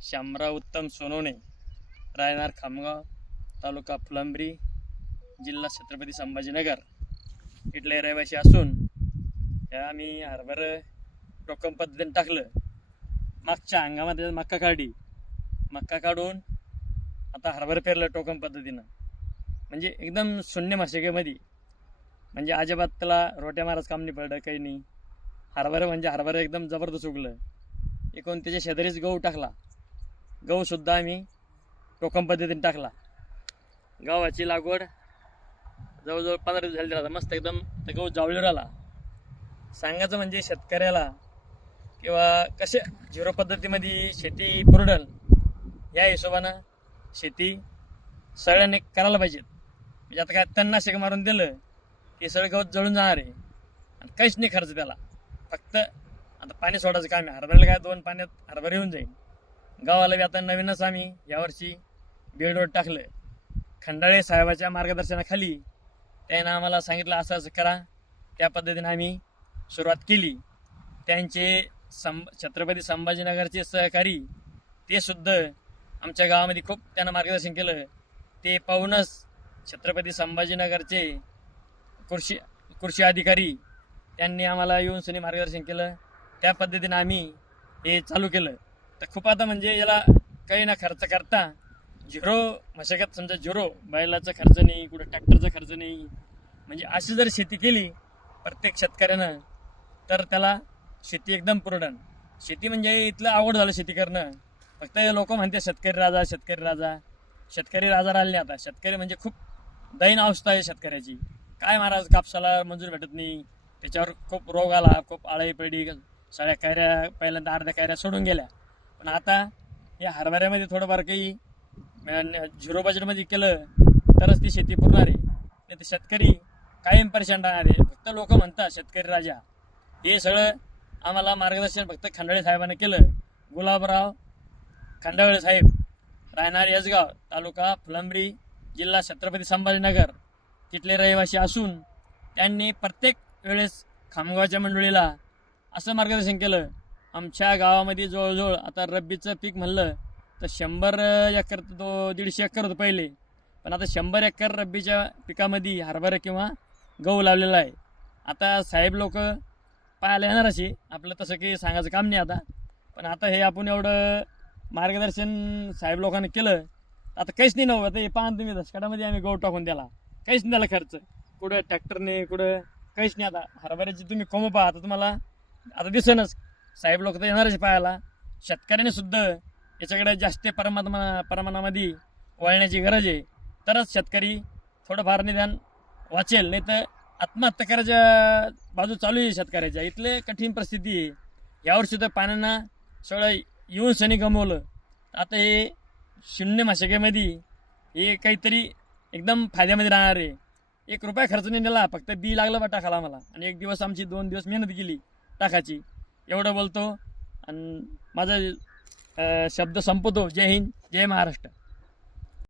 शामराव उत्तम सोनवणे, राहणार खामगाव, तालुका फुलंब्री, जिल्हा छत्रपती संभाजीनगर इथले रहिवासी असून या आम्ही हरभर टोकन पद्धतीने टाकलं. मागच्या हंगामात मक्का काढून आता हरभर पेरलं टोकन पद्धतीनं. म्हणजे एकदम शून्य मशागतीमध्ये, म्हणजे अजिबात त्याला रोट्या मारायचं काम नाही पडलं, काही नाही. हरभर एकदम जबरदस्त उगलं. एकूण त्याच्या शेजारीच गहू टाकला. गहूसुद्धा आम्ही टोकन पद्धतीने टाकला. गव्हाची लागवड जवळजवळ 15 दिवस झाली राहता. मस्त एकदम ते गहू जावळीवर आला. सांगायचं म्हणजे शेतकऱ्याला किंवा कसे झिरो पद्धतीमध्ये शेती पुरडल या हिशोबानं शेती सगळ्यांनी करायला पाहिजेत. म्हणजे आता काय तणनाशक मारून दिलं की सगळं गवत जळून जाणार आहे आणि काहीच नाही खर्च त्याला. फक्त आता पाणी सोडायचं काम आहे. हरभऱ्याला काय 2 पाण्यात हरभरा येऊन जाईल. गावाला बी आता नवीनच आम्ही यावर्षी बेडवर टाकलं. खंडाळे साहेबाच्या मार्गदर्शनाखाली त्यानं आम्हाला सांगितलं असं असं करा. त्या पद्धतीने आम्ही सुरुवात केली. त्यांचे छत्रपती संभाजीनगरचे सहकारी ते सुद्धा आमच्या गावामध्ये खूप त्यांना मार्गदर्शन केलं. ते पाहूनच छत्रपती संभाजीनगरचे कृषी अधिकारी त्यांनी आम्हाला येऊन सनी मार्गदर्शन केलं. त्या पद्धतीने आम्ही हे चालू केलं. तर खूप आता म्हणजे याला काही ना खर्च करता झिरो मशागत, समजा झिरो, बैलाचा खर्च नाही, कुठं ट्रॅक्टरचा खर्च नाही. म्हणजे अशी जर शेती केली प्रत्येक शेतकऱ्यानं तर त्याला शेती एकदम पुरडण. शेती म्हणजे इथलं आवड झालं शेती करणं. फक्त लोक म्हणते शेतकरी राजा राहिले. आता शेतकरी म्हणजे खूप दैन अवस्था आहे शेतकऱ्याची. काय महाराज, कापसाला मंजूर भेटत नाही, त्याच्यावर खूप रोग आला, खूप आळी पडली, सगळ्या कैऱ्या पहिल्यांदा अर्ध्या कैऱ्या सोडून गेल्या. पण आता या हरभऱ्यामध्ये थोडंफार काही झिरो बजेटमध्ये केलं तरच ती शेती पुरणार आहे. नाही तर शेतकरी कायम परेशान राहणार आहे. फक्त लोक म्हणतात शेतकरी राजा. हे सगळं आम्हाला मार्गदर्शन फक्त खंडाळे साहेबांनी केलं. गुलाबराव खंडाळे साहेब, राहणार यसगाव, तालुका फुलंब्री, जिल्हा छत्रपती संभाजीनगर तिथले रहिवासी असून त्यांनी प्रत्येक वेळेस खामगावच्या मंडळीला असं मार्गदर्शन केलं. आमच्या गावामध्ये जवळजवळ आता रब्बीचं पीक म्हणलं तर 100 एकर तो 150 एकर होतं पहिले. पण आता 100 एकर रब्बीच्या पिकामध्ये हरभरा किंवा गहू लावलेला आहे. आता साहेब लोक पाहायला येणार असे, आपलं तसं काही सांगायचं काम नाही आता. पण आता हे आपण एवढं मार्गदर्शन साहेब लोकांनी केलं आता काहीच नाही नव्हतं. आता हे पाहा तुम्ही, दशकाडामध्ये आम्ही गहू टाकून द्याला, काहीच नाही त्याला खर्च, कुठं ट्रॅक्टरने कुठं काहीच नाही. आता हरभऱ्याची तुम्ही कोंब पहा, आता तुम्हाला आता दिसेनच. साहेब लोक तर येणारच पाहायला. शेतकऱ्याने सुद्धा याच्याकडे जास्त प्रमाणामध्ये वळण्याची गरज आहे. तरच शेतकरी थोडंफार निदान वाचेल. नाही तर आत्महत्या करायच्या बाजू चालू आहे शेतकऱ्याच्या. इथले कठीण परिस्थिती आहे. यावर्षी तर पाण्यानं सगळं येऊन सनी गमवलं. आता हे शून्य मशागतीमध्ये हे काहीतरी एकदम फायद्यामध्ये राहणार आहे. 1 रुपया खर्च नाही नेला, फक्त बी लागलं बा टाकायला आम्हाला. आणि 1 दिवस आमची 2 दिवस मेहनत केली टाकायची. एवढं बोलतो आणि माझा शब्द संपवतो. जय हिंद, जय महाराष्ट्र.